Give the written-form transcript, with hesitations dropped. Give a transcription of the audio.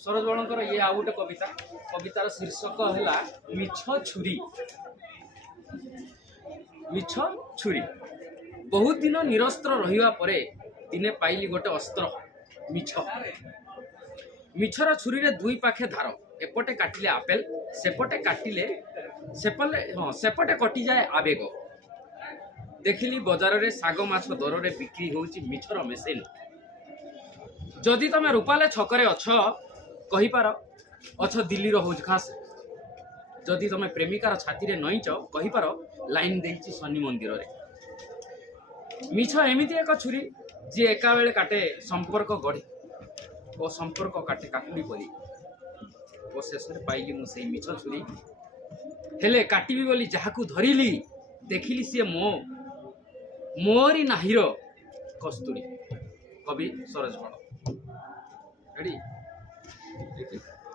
सरोज बड़कर ये आउ गोटे कविता कवितार शीर्षक है मिछ छुरी। मिछ छुरी बहुत दिन निरस्त्र रहिबा परे दिने पाइली गोटे अस्त्र मिछ। मिछर छुरी रे दुई पाखे धार एपटे काटिले आपेल सेपटे काटिले सेपटे कटि जाए आवेग। देखिली बजार रे साग माछ दर रे बिक्री होउची मिछर मेसिन। जदि तमे रूपाले छकरे अछ कहिपार अछ दिल्ली रो हौज खास। जदि तमे प्रेमिकार छाती रे नईच कहिपार लाइन देइची शनि मंदिर रे। मिछ एमिति एक छुरी जे एका बेले काटे संपर्क गढ़े ओ संपर्क काटे काकुड़ी परी। ओ शेष रे पाइली मु सेई मिछ छुरी हेले काटिबी बोली जाहाकू धरिली देखिली सी मोरी नाहीर कस्तूरी। कवि सरोज बड़। रेडी।